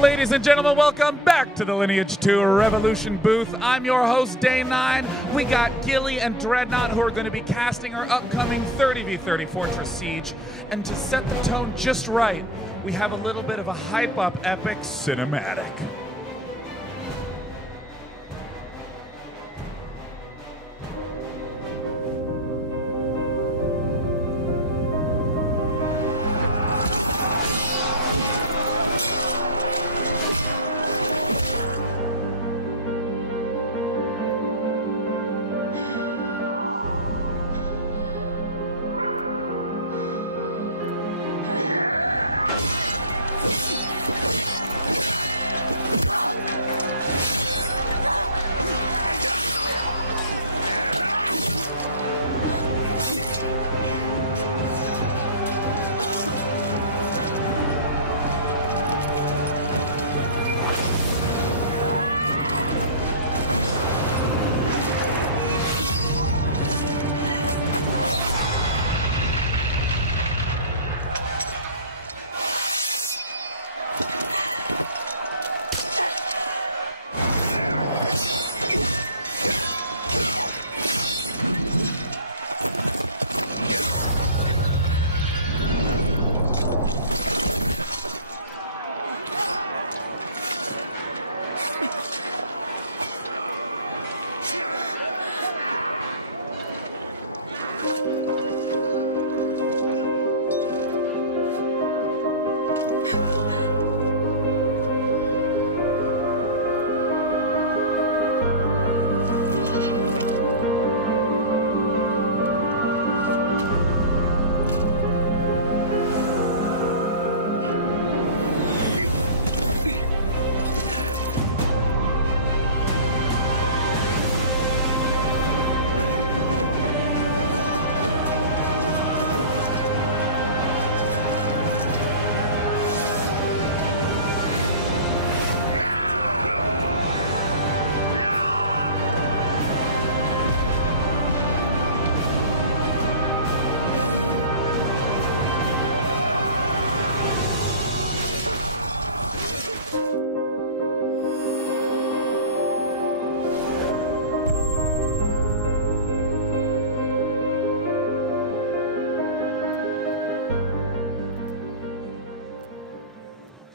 Ladies and gentlemen, welcome back to the Lineage 2 Revolution booth. I'm your host, Day 9. We got Gilly and Dreadnought who are going to be casting our upcoming 30v30 Fortress Siege. And to set the tone just right, we have a little bit of a hype-up epic cinematic.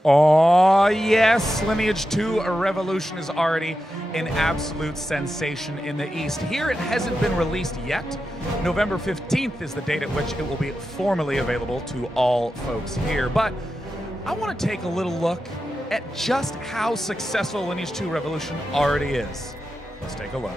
Oh yes, Lineage 2 A Revolution is already an absolute sensation in the East. Here it hasn't been released yet. November 15th is the date at which it will be formally available to all folks here. But I want to take a little look at just how successful Lineage 2 Revolution already is. Let's take a look.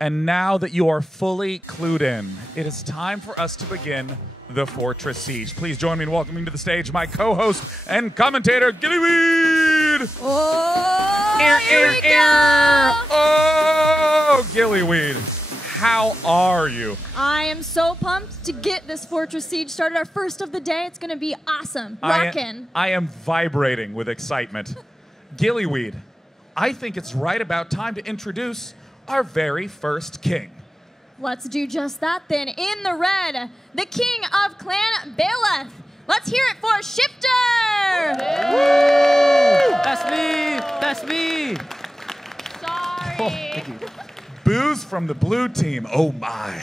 And now that you are fully clued in, it is time for us to begin the Fortress Siege. Please join me in welcoming to the stage my co-host and commentator, Gillyweed! Oh, here we go! Oh, Gillyweed, how are you? I am so pumped to get this Fortress Siege started. Our first of the day. It's going to be awesome. Rockin'. I am vibrating with excitement. Gillyweed, I think it's right about time to introduce our very first king. Let's do just that then. In the red, the king of Clan Baeleth. Let's hear it for Shifter! Woo! That's me! That's me! Sorry. Booze from the blue team. Oh my.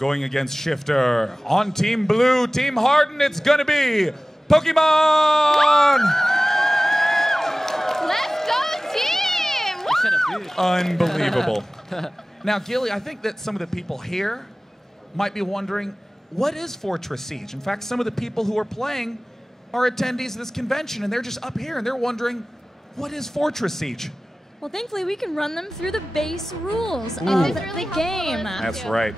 Going against Shifter. On Team Blue, Team Harden, it's gonna be Pokemon! Let's go, team! Unbelievable. Now, Gilly, I think that some of the people here might be wondering, what is Fortress Siege? In fact, some of the people who are playing are attendees of this convention, and they're just up here, and they're wondering, what is Fortress Siege? Well, thankfully, we can run them through the base rules of really the game. That's right.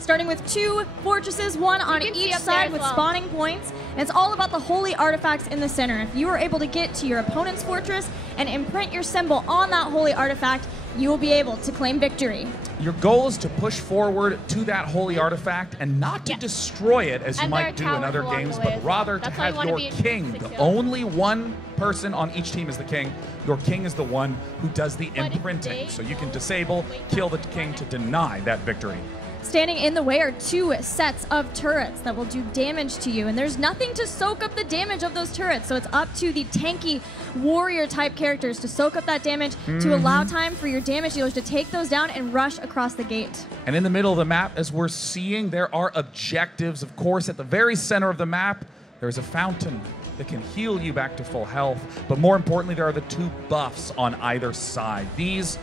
Starting with 2 fortresses, 1 on each side with spawning points. And it's all about the holy artifacts in the center. If you are able to get to your opponent's fortress and imprint your symbol on that holy artifact, you will be able to claim victory. Your goal is to push forward to that holy artifact and not to destroy it as you might do in other games, but rather to have your king. The only one person on each team is the king. Your king is the one who does the imprinting. So you can disable, kill the king to deny that victory. Standing in the way are 2 sets of turrets that will do damage to you, and there's nothing to soak up the damage of those turrets, so it's up to the tanky warrior type characters to soak up that damage to allow time for your damage dealers to take those down and rush across the gate. And in the middle of the map, as we're seeing, there are objectives. Of course, at the very center of the map, there's a fountain that can heal you back to full health, but more importantly, there are the 2 buffs on either side. These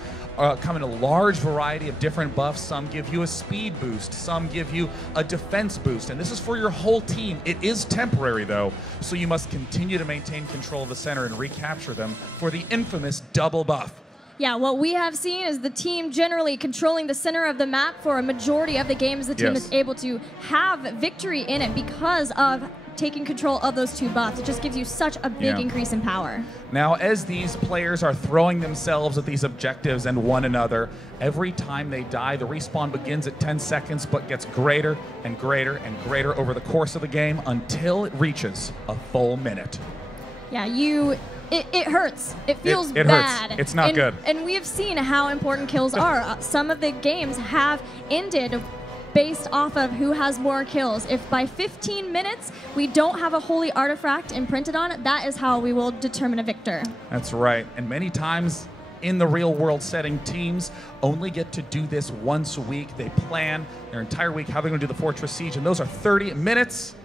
come in a large variety of different buffs. Some give you a speed boost, some give you a defense boost, and this is for your whole team. It is temporary though, so you must continue to maintain control of the center and recapture them for the infamous double buff. Yeah, what we have seen is the team generally controlling the center of the map for a majority of the games. The team is able to have victory in it because of taking control of those 2 buffs. It just gives you such a big increase in power. Now, as these players are throwing themselves at these objectives and one another, every time they die, the respawn begins at 10 seconds, but gets greater and greater and greater over the course of the game until it reaches a full minute. Yeah, it hurts. It feels it bad. Hurts. It's not good. And we have seen how important kills are. Some of the games have ended based off of who has more kills. If by 15 minutes we don't have a holy artifact imprinted on it, that is how we will determine a victor. That's right. And many times in the real world setting, teams only get to do this once a week. They plan their entire week how they're going to do the Fortress Siege, and those are 30 minutes.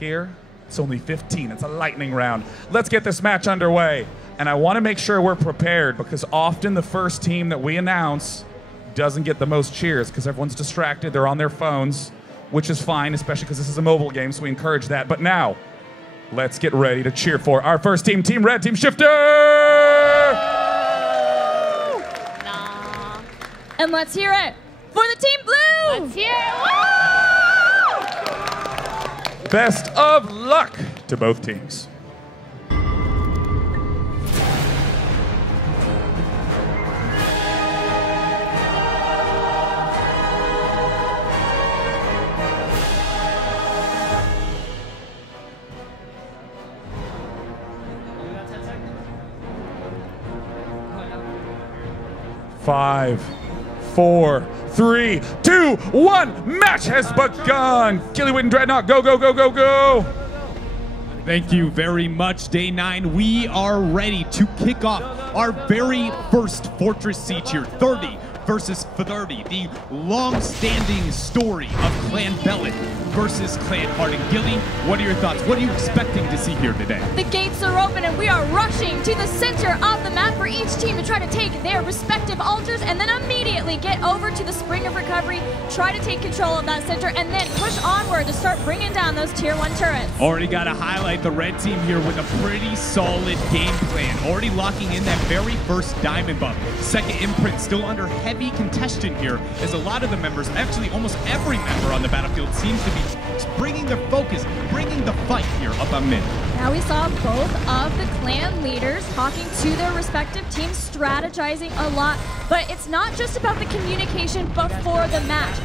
Here, it's only 15. It's a lightning round. Let's get this match underway. And I want to make sure we're prepared, because often the first team that we announce doesn't get the most cheers because everyone's distracted. They're on their phones, which is fine, especially because this is a mobile game, so we encourage that. But now, let's get ready to cheer for our first team, Team Red, Team Shifter! And let's hear it for the Team Blue! Let's hear it! Best of luck to both teams. Five, 4, 3, 2, 1. Match has begun. Gilly and Dreadnought, go, go, go, go, go. Thank you very much, Day 9. We are ready to kick off our very first Fortress Siege here. 30 versus 30. The long-standing story of Clan Bellet versus Clan Harden. Gilly, what are your thoughts? What are you expecting to see here today? The gates are open and we are rushing to the center of the map for each team to try to take their respective altars and then immediately get over to the Spring of Recovery, try to take control of that center, and then push onward to start bringing down those Tier 1 turrets. Already got to highlight the red team here with a pretty solid game plan. Already locking in that very first diamond buff. Second imprint still under heavy contention here, as a lot of the members, actually almost every member on the battlefield, seems to be bringing their focus, bringing the fight here up on mid. Now we saw both of the clan leaders talking to their respective teams, strategizing a lot, but it's not just about the communication before the match.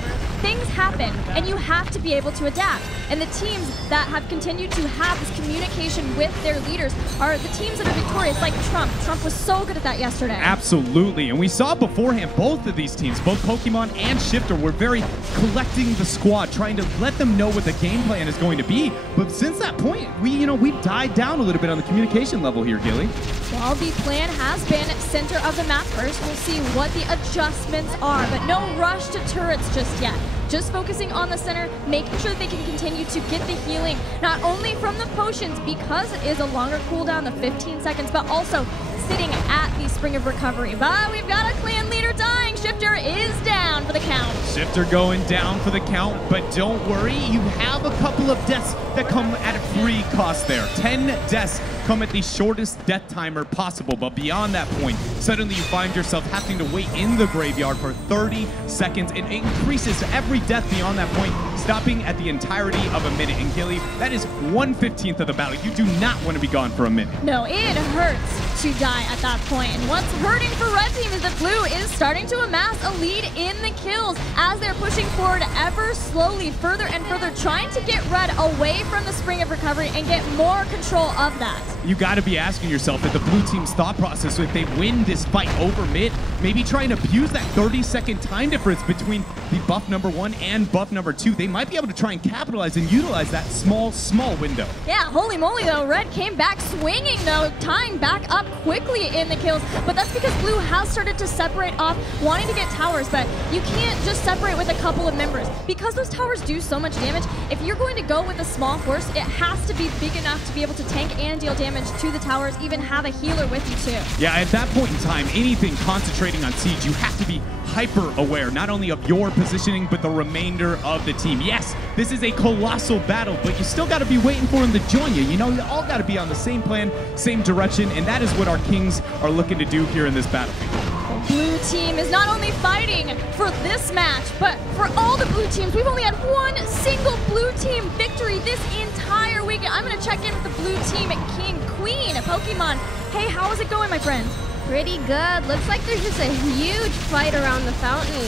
Things happen, and you have to be able to adapt. And the teams that have continued to have this communication with their leaders are the teams that are victorious, like Trump. Trump was so good at that yesterday. Absolutely, and we saw beforehand both of these teams, both Pokemon and Shifter, were very collecting the squad, trying to let them know what the game plan is going to be. But since that point, we've died down a little bit on the communication level here, Gilly. Well, the plan has been center of the map first. We'll see what the adjustments are, but no rush to turrets just yet. just focusing on the center, making sure that they can continue to get the healing, not only from the potions, because it is a longer cooldown, the 15 seconds, but also sitting at the Spring of Recovery. But we've got a clan leader dying. Shifter is down for the count. Shifter going down for the count, but don't worry, you have a couple of deaths that come at a free cost there. 10 deaths come at the shortest death timer possible, but beyond that point, suddenly you find yourself having to wait in the graveyard for 30 seconds. It increases every death beyond that point, stopping at the entirety of a minute. And Gilly, that is 1/15 of the battle. You do not want to be gone for a minute. No, it hurts to die at that point. And what's hurting for Red Team is that Blue is starting to amass a lead in the kills as they're pushing forward ever slowly, further and further, trying to get Red away from the Spring of Recovery and get more control of that. You got to be asking yourself that the blue team's thought process, if they win this fight over mid, maybe try and abuse that 30-second time difference between the buff number 1 and buff number 2. They might be able to try and capitalize and utilize that small window. Yeah, holy moly though, Red came back swinging though, tying back up quickly in the kills, but that's because Blue has started to separate off, wanting to get towers, but you can't just separate with a couple of members. Because those towers do so much damage, if you're going to go with a small force, it has to be big enough to be able to tank and deal damage to the towers, even have a healer with you too. Yeah, at that point in time, anything concentrating on siege, you have to be hyper aware, not only of your positioning, but the remainder of the team. Yes, this is a colossal battle, but you still got to be waiting for him to join you. You know, you all got to be on the same plan, same direction, and that is what our Kings are looking to do here in this battlefield. Blue team is not only fighting for this match, but for all the blue teams. We've only had one single blue team victory this entire weekend. I'm going to check in with the blue team at King Queen, a Pokemon. Hey, how is it going, my friends? Pretty good. Looks like there's just a huge fight around the fountain.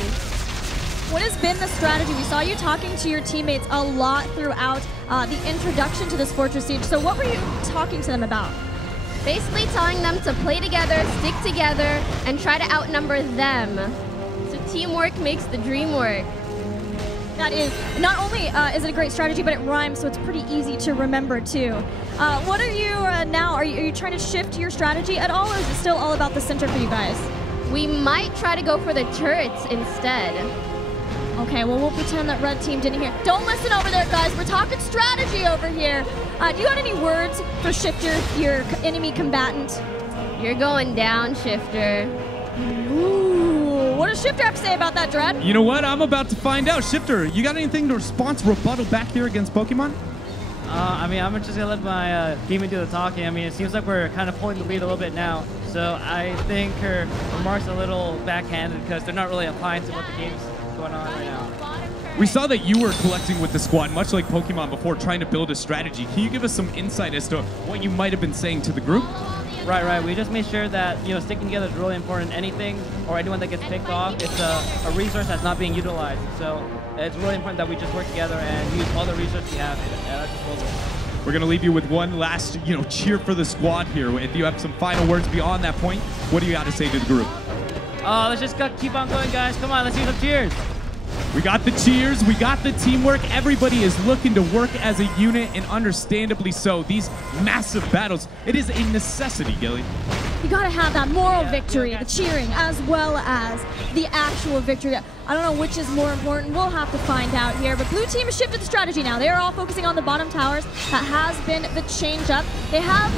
What has been the strategy? We saw you talking to your teammates a lot throughout the introduction to this Fortress Siege. So what were you talking to them about? Basically telling them to play together, stick together, and try to outnumber them. So teamwork makes the dream work. That is, not only is it a great strategy, but it rhymes, so it's pretty easy to remember too. What are you now? Are you trying to shift your strategy at all, or is it still all about the center for you guys? We might try to go for the turrets instead. Okay, well, we'll pretend that Red Team didn't hear. Don't listen over there, guys. We're talking strategy over here. Do you have any words for Shifter, your enemy combatant? You're going down, Shifter. Ooh, what does Shifter have to say about that, Dread? You know what? I'm about to find out. Shifter, you got anything to rebuttal back here against Pokemon? I mean, I'm just gonna let my demon do the talking. I mean, it seems like we're kind of pulling the lead a little bit now. So I think her remarks are a little backhanded because they're not really applying to what the game's going on right now. We saw that you were collecting with the squad, much like Pokemon before, trying to build a strategy. Can you give us some insight as to what you might have been saying to the group? Right. We just made sure that, you know, sticking together is really important. Anything or anyone that gets picked off, it's a resource that's not being utilized. So it's really important that we just work together and use all the resources we have at our disposal. We're going to leave you with one last, cheer for the squad here. If you have some final words beyond that point, what do you got to say to the group? Let's just keep on going, guys. Come on, let's use some cheers. We got the cheers, we got the teamwork. Everybody is looking to work as a unit, and understandably so. These massive battles, it is a necessity, Gilly. You gotta have that moral victory, the cheering, as well as the actual victory. I don't know which is more important. We'll have to find out here. But Blue Team has shifted the strategy now. They are all focusing on the bottom towers. That has been the change up. They have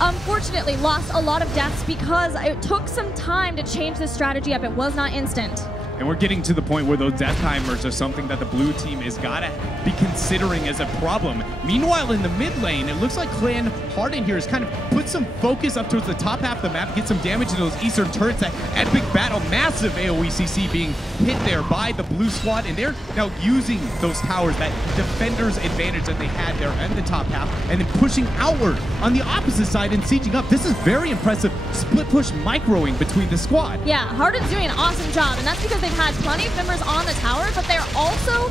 unfortunately lost a lot of deaths because it took some time to change the strategy up. It was not instant. And we're getting to the point where those death timers are something that the blue team is gotta be considering as a problem. Meanwhile, in the mid lane, it looks like Clan Harden here has kind of put some focus up towards the top half of the map, get some damage into those eastern turrets. That epic battle, massive AoE CC being hit there by the blue squad, and they're now using those towers, that defender's advantage that they had there in the top half, and then pushing outward on the opposite side and sieging up. This is very impressive split push microing between the squad. Yeah, Harden's doing an awesome job, and that's because they've had plenty of members on the tower, but they're also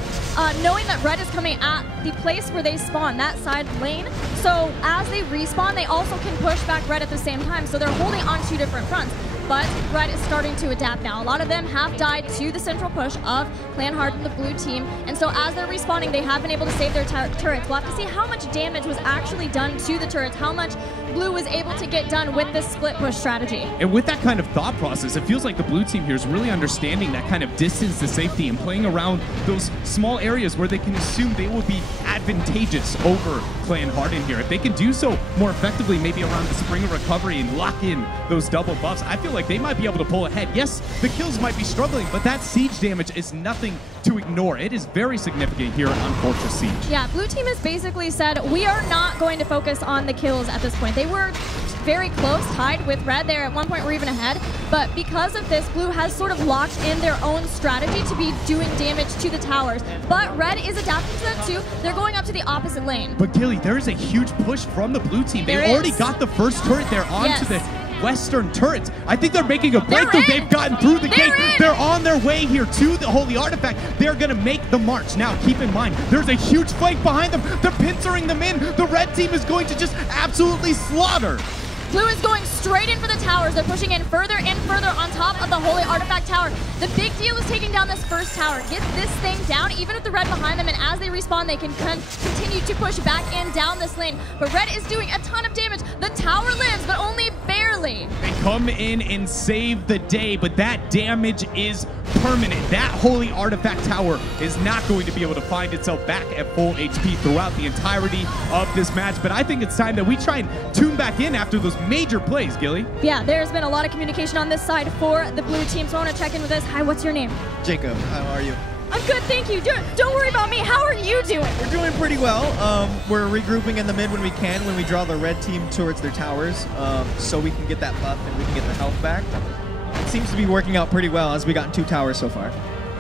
knowing that Red is coming at the place where they spawn, that side lane. So as they respawn, they also can push back Red at the same time. So they're holding on two different fronts. But Red is starting to adapt now. A lot of them have died to the central push of Clan Harden, the blue team. And so as they're respawning, they have been able to save their turrets. We'll have to see how much damage was actually done to the turrets, how much Blue was able to get done with this split push strategy. And with that kind of thought process, it feels like the blue team here is really understanding that kind of distance to safety and playing around those small areas where they can assume they will be advantageous over Clan Harden here. If they can do so more effectively, maybe around the Spring of Recovery and lock in those double buffs, I feel like they might be able to pull ahead. Yes, the kills might be struggling, but that siege damage is nothing to ignore. It is very significant here on Fortress Siege. Yeah, blue team has basically said, we are not going to focus on the kills at this point. They were very close, tied with red. There at one point were even ahead, but because of this, blue has sort of locked in their own strategy to be doing damage to the towers. But red is adapting to that too. They're going up to the opposite lane. But Gilly, there is a huge push from the blue team. They already got the first turret there onto the western turrets. I think they're making a breakthrough. They've gotten through the gate. They're on their way here to the Holy Artifact. They're going to make the march. Now, keep in mind, there's a huge flank behind them. They're pincering them in. The red team is going to just absolutely slaughter. Blue is going straight in for the towers. They're pushing in further on top of the Holy Artifact Tower. The big deal is taking down this first tower. Get this thing down, even with the red behind them, and as they respawn, they can continue to push back in down this lane. But red is doing a ton of damage. The tower lives, but only barely. They come in and save the day, but that damage is permanent. That Holy Artifact Tower is not going to be able to find itself back at full HP throughout the entirety of this match. But I think it's time that we try and tune back in after those major plays, Gilly. Yeah, there's been a lot of communication on this side for the blue team, so I want to check in with this. Hi, what's your name? Jacob, how are you? I'm good, thank you. Don't worry about me. How are you doing? We're doing pretty well. We're regrouping in the mid when we can, when we draw the red team towards their towers, so we can get that buff and we can get the health back. It seems to be working out pretty well as we got 2 towers so far.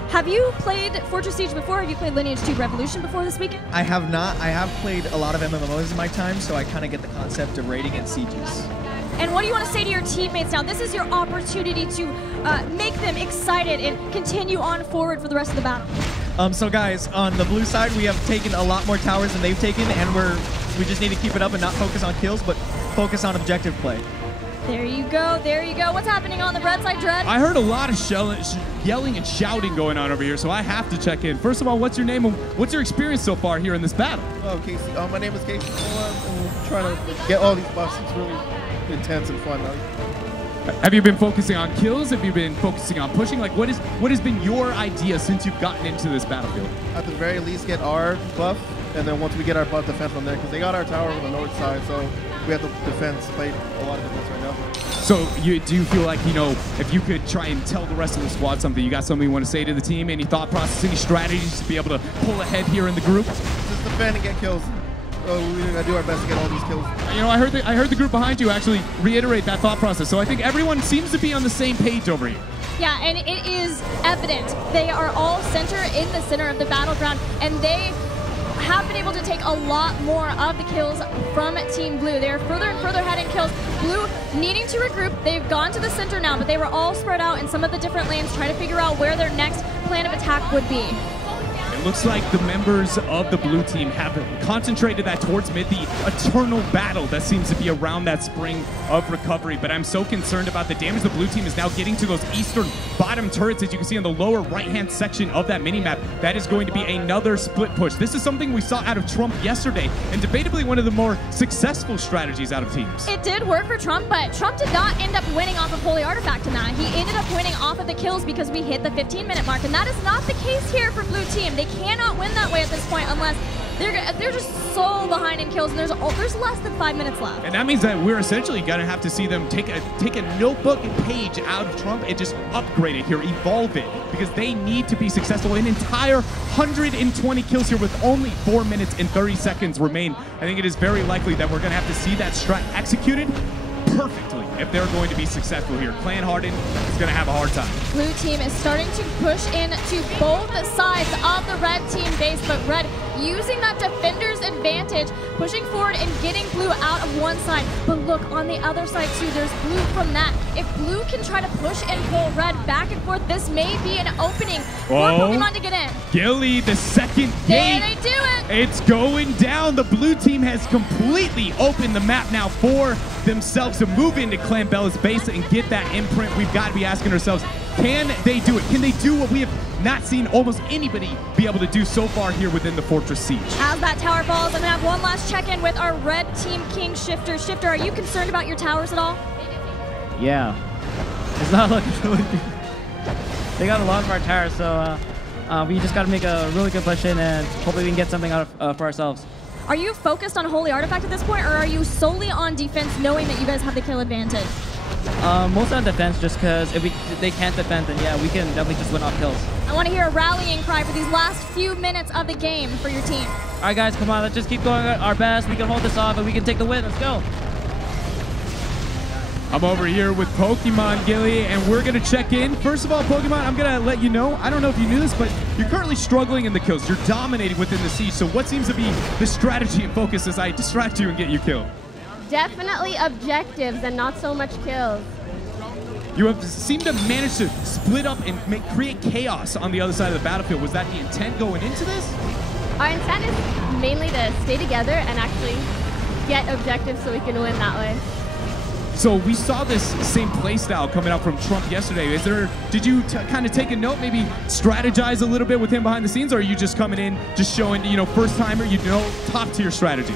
Have you played Fortress Siege before? Have you played Lineage 2 Revolution before this weekend? I have not. I have played a lot of MMOs in my time, so I kind of get the concept of raiding and sieges. And what do you want to say to your teammates now? This is your opportunity to make them excited and continue on forward for the rest of the battle. So guys, on the blue side, we have taken a lot more towers than they've taken, and we just need to keep it up and not focus on kills, but focus on objective play. There you go, there you go. What's happening on the red side, Dread? I heard a lot of yelling and shouting going on over here, so I have to check in. First of all, what's your name and what's your experience so far here in this battle? Oh, Casey. My name is Casey. I'm trying to get all these buffs. It's really intense and fun. Have you been focusing on kills? Have you been focusing on pushing? Like, what has been your idea since you've gotten into this battlefield? At the very least, get our buff, and then once we get our buff, defend from there, because they got our tower on the north side, so we have to play a lot of defense right now. So do you feel like, you know, if you could try and tell the rest of the squad something, you got something you want to say to the team? Any thought process, any strategies to be able to pull ahead here in the group? Just defend and get kills. We gotta do our best to get all these kills. You know, I heard the group behind you actually reiterate that thought process. So I think everyone seems to be on the same page over here. Yeah, and it is evident. They are all in the center of the battleground, and they have been able to take a lot more of the kills from Team Blue. They're further and further ahead in kills. Blue needing to regroup. They've gone to the center now, but they were all spread out in some of the different lanes trying to figure out where their next plan of attack would be. It looks like the members of the blue team have concentrated that towards mid, the eternal battle that seems to be around that Spring of Recovery. But I'm so concerned about the damage the blue team is now getting to those eastern bottom turrets, as you can see on the lower right-hand section of that minimap. That is going to be another split push. This is something we saw out of Trump yesterday, and debatably one of the more successful strategies out of teams. It did work for Trump, but Trump did not end up winning off of Holy Artifact in that. He ended up winning off of the kills because we hit the 15-minute mark, and that is not the case here for blue team. They cannot win that way at this point unless they're just so behind in kills, and there's less than 5 minutes left. And that means that we're essentially gonna have to see them take a notebook and page out of Trump and just upgrade it here, evolve it, because they need to be successful. An entire 120 kills here with only 4 minutes and 30 seconds remain. I think it is very likely that we're gonna have to see that strat executed perfectly if they're going to be successful here. Clan Harden is going to have a hard time. Blue team is starting to push into both sides of the red team base, but red using that defender's advantage, pushing forward and getting blue out of one side. But look, on the other side too, there's blue from that. If blue can try to push and pull red back and forth, this may be an opening for Pokemon to get in. Gilly, the second There gate. they do it. It's going down. The blue team has completely opened the map now for themselves to move into Clan Bella's base and get that imprint. We've got to be asking ourselves, Can they do it? Can they do what we have not seen almost anybody be able to do so far here within the Fortress Siege? As that tower falls, I'm gonna have one last check-in with our red team king, Shifter. Shifter, are you concerned about your towers at all? Yeah. It's not looking really good. They got a lot of our towers, so we just got to make a really good push in and hopefully we can get something out of, for ourselves. Are you focused on Holy Artifact at this point, or are you solely on defense knowing that you guys have the kill advantage? Most on defense, just because if they can't defend, then yeah, we can definitely just win off kills. I want to hear a rallying cry for these last few minutes of the game for your team. All right, guys, come on. Let's just keep going our best. We can hold this off and we can take the win. Let's go. I'm over here with Pokemon Gilly, and we're going to check in. First of all, Pokemon, I'm going to let you know, I don't know if you knew this, but you're currently struggling in the kills. You're dominating within the siege. So what seems to be the strategy and focus as I distract you and get you killed? Definitely objectives and not so much kills. You have seemed to manage to split up and create chaos on the other side of the battlefield. Was that the intent going into this? Our intent is mainly to stay together and actually get objectives so we can win that way. So we saw this same playstyle coming out from Trump yesterday. Did you kind of take a note, maybe strategize a little bit with him behind the scenes, or are you just coming in, just showing, first timer, top tier strategies?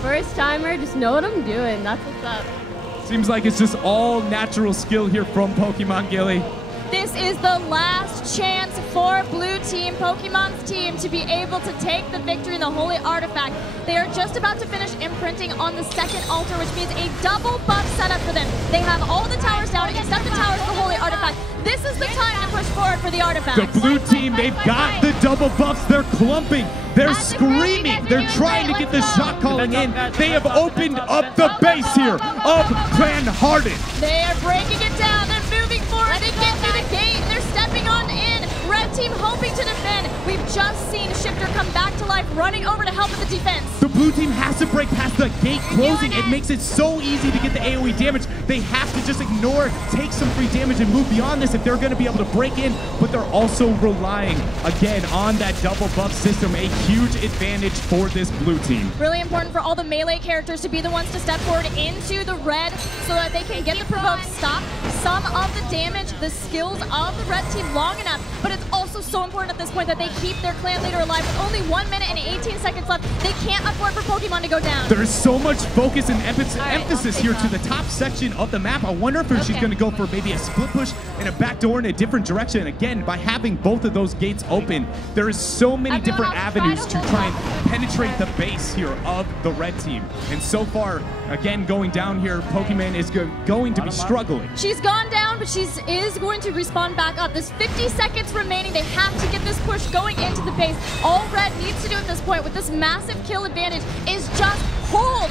First timer, just know what I'm doing. That's what's up. Seems like it's just all natural skill here from Pokemon Gilly. This is the last chance for Blue Team, Pokemon's team, to be able to take the victory in the Holy Artifact. They are just about to finish imprinting on the second altar, which means a double buff setup for them. They have all the towers down except the towers for Holy Artifact. This is the time to push forward for the artifact. The blue team, they've got the double buffs. They're clumping. They're screaming. They're trying to get the shot calling in. They have opened up the base here of Clan Harden. They are breaking it down. They're moving forward. They get through the gate. They're stepping on in. Red team hoping to defend. We've just seen Shifter come back to life, running over to help with the defense. The blue team has to break past the gate closing. It makes it so easy to get the AoE damage. They have to just ignore, take some free damage, and move beyond this if they're going to be able to break in. But they're also relying, again, on that double buff system. A huge advantage for this blue team. Really important for all the melee characters to be the ones to step forward into the red so that they can get the provoked stop, some of the damage, the skills of the red team long enough. But it's also so important at this point that they keep their clan leader alive. With only 1 minute and 18 seconds left, they can't afford for Pokemon to go down. There's so much focus and emphasis here to the top section of the map. I wonder if she's going to go for maybe a split push and a backdoor in a different direction. And again, by having both of those gates open, there is so many different avenues to try and penetrate the base here of the red team. And so far, again, going down here, Pokemon is going to be struggling. She's gone down, but she is going to respawn back up. There's 50 seconds remaining. They have to get this push going into the base. All red needs to do at this point with this massive kill advantage is just hold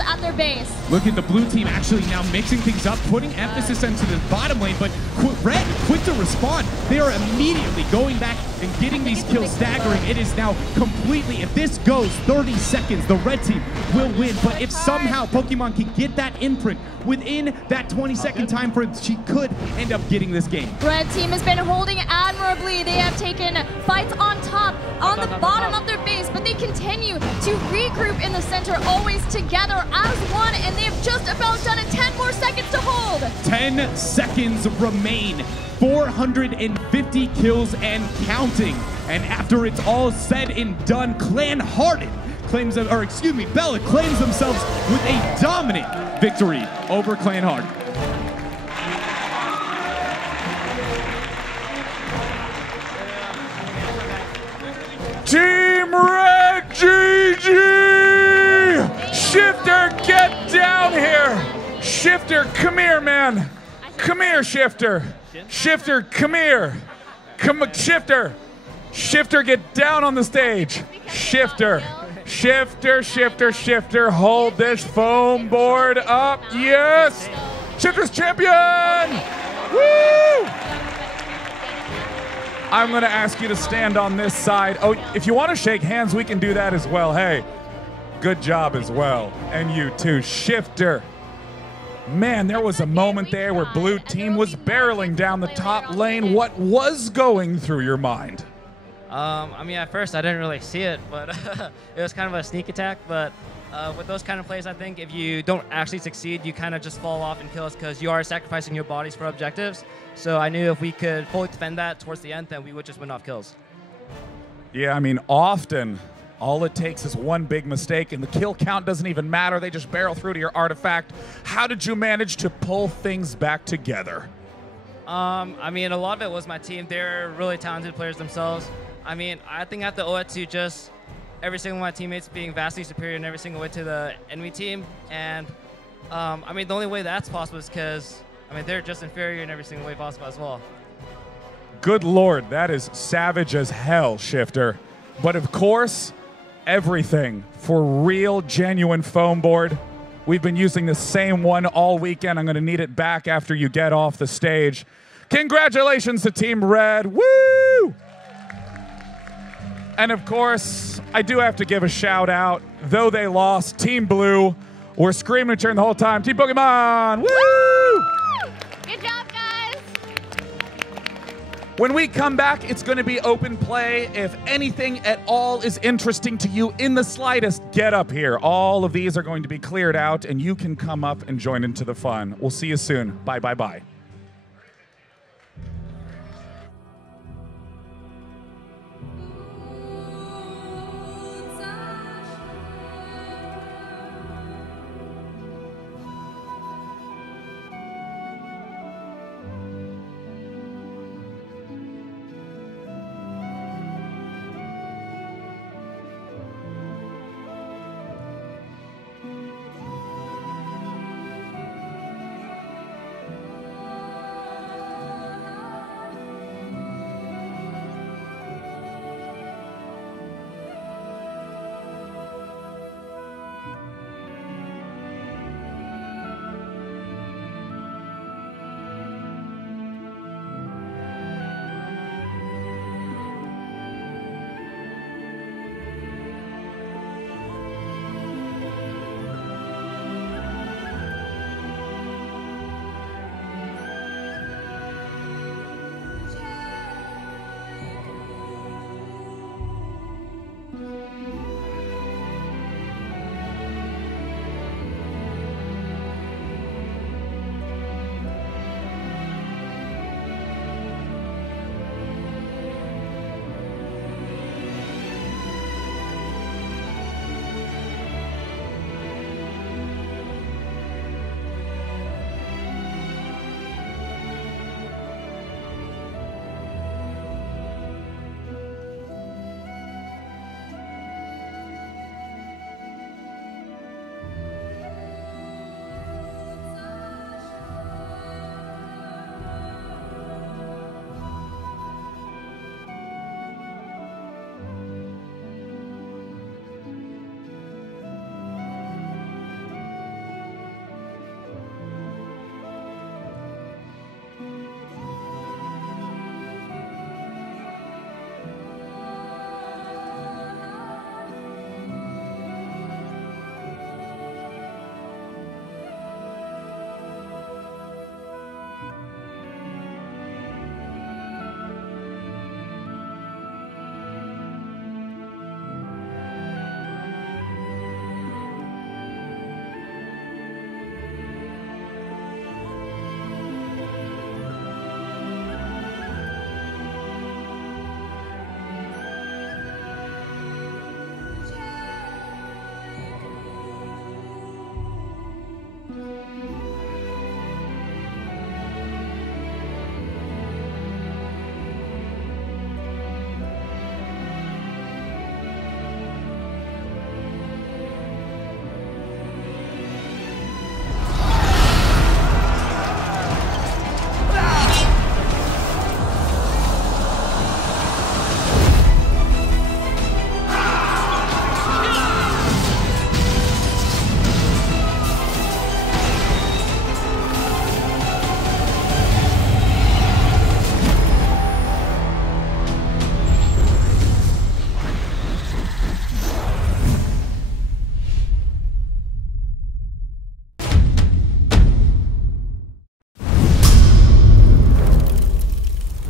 at their base. Look at the blue team actually now mixing things up, putting emphasis into the bottom lane, but red quick to respond. They are immediately going back and getting these kills staggering. It is now completely, if this goes 30 seconds, the red team will win. But if somehow Pokemon can get that imprint within that 20-second time frame, she could end up getting this game. Red team has been holding admirably. They have taken fights on top, on the bottom of their base, but they continue to regroup in the center, always together as one, and they have just about done it. 10 more seconds to hold. 10 seconds remain. 450 kills and counting. And after it's all said and done, Clan Harden claims, or excuse me, Bella claims themselves with a dominant victory over Clan Harden. Team Red GG! Shifter, get down here! Shifter, come here, man. Come here, Shifter. Shifter, come here. Shifter. Shifter, get down on the stage. Shifter. Shifter, hold this foam board up. Yes! Shifter's champion! Woo! I'm gonna ask you to stand on this side. Oh, if you wanna shake hands, we can do that as well. Hey, good job as well. And you too, Shifter. Man, there was a moment there where blue team was barreling down the top lane. What was going through your mind? I mean, at first I didn't really see it, but it was kind of a sneak attack. But With those kind of plays, I think if you don't actually succeed, you kind of just fall off and kill us because you are sacrificing your bodies for objectives. So I knew if we could fully defend that towards the end, then we would just win off kills. Yeah, I mean, often all it takes is one big mistake and the kill count doesn't even matter. They just barrel through to your artifact. How did you manage to pull things back together? I mean, a lot of it was my team. They're really talented players themselves. I mean, I think I have to owe it to just every single one of my teammates being vastly superior in every single way to the enemy team. And, I mean, the only way that's possible is because, I mean, they're just inferior in every single way possible as well. Good Lord, that is savage as hell, Shifter. But of course, everything for real, genuine foam board. We've been using the same one all weekend. I'm going to need it back after you get off the stage. Congratulations to Team Red. Woo! And of course, I do have to give a shout out. Though they lost, Team Blue were screaming and cheering the whole time. Team Pokemon, woo! Good job, guys. When we come back, it's going to be open play. If anything at all is interesting to you in the slightest, get up here. All of these are going to be cleared out, and you can come up and join into the fun. We'll see you soon. Bye, bye, bye.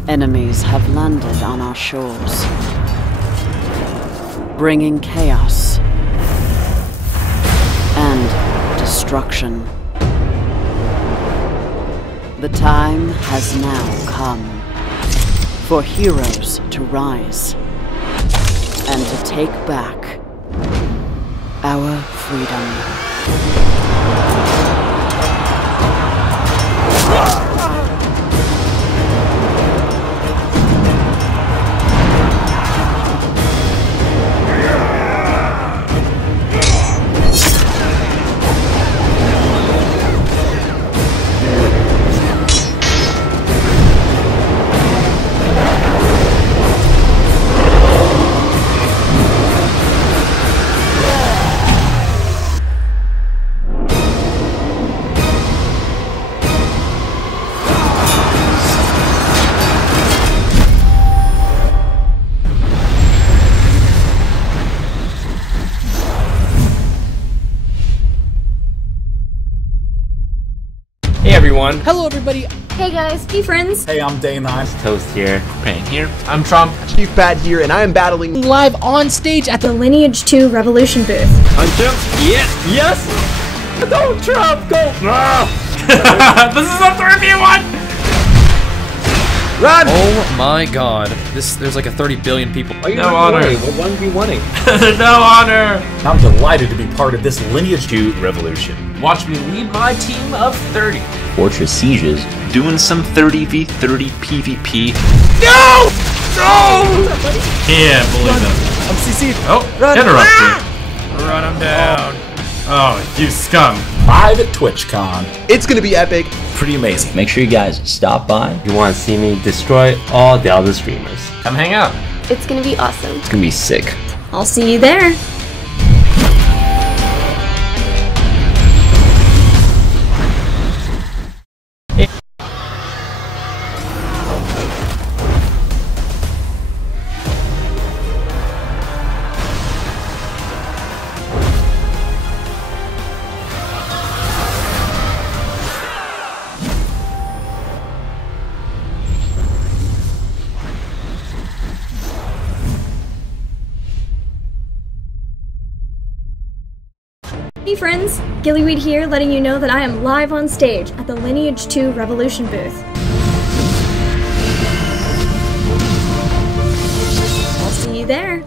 Enemies have landed on our shores, bringing chaos destruction. The time has now come for heroes to rise and to take back our freedom. Hey everyone. Hello everybody. Hey guys, be friends. Hey, I'm Day 9. Toast here. Pain here. I'm Trump. Chief Bad here, and I am battling Live on stage at The Lineage 2 Revolution booth. I'm Trump. Yes. Go Trump. Go. This is a 3v1. Run! Oh my god. There's like a 30 billion people. No honor. We're 1v1ing. No honor. I'm delighted to be part of this Lineage 2 revolution. Watch me lead my team of 30. Fortress Sieges, doing some 30v30 PvP. No! No! Can't believe it. I'm CC'd. Oh, interrupted. Run him down. Oh, you scum. Live at TwitchCon. It's gonna be epic. Pretty amazing. Make sure you guys stop by. You want to see me destroy all the other streamers. Come hang out. It's gonna be awesome. It's gonna be sick. I'll see you there. Hey friends, Gillyweed here, letting you know that I am live on stage at the Lineage 2 Revolution booth. I'll see you there.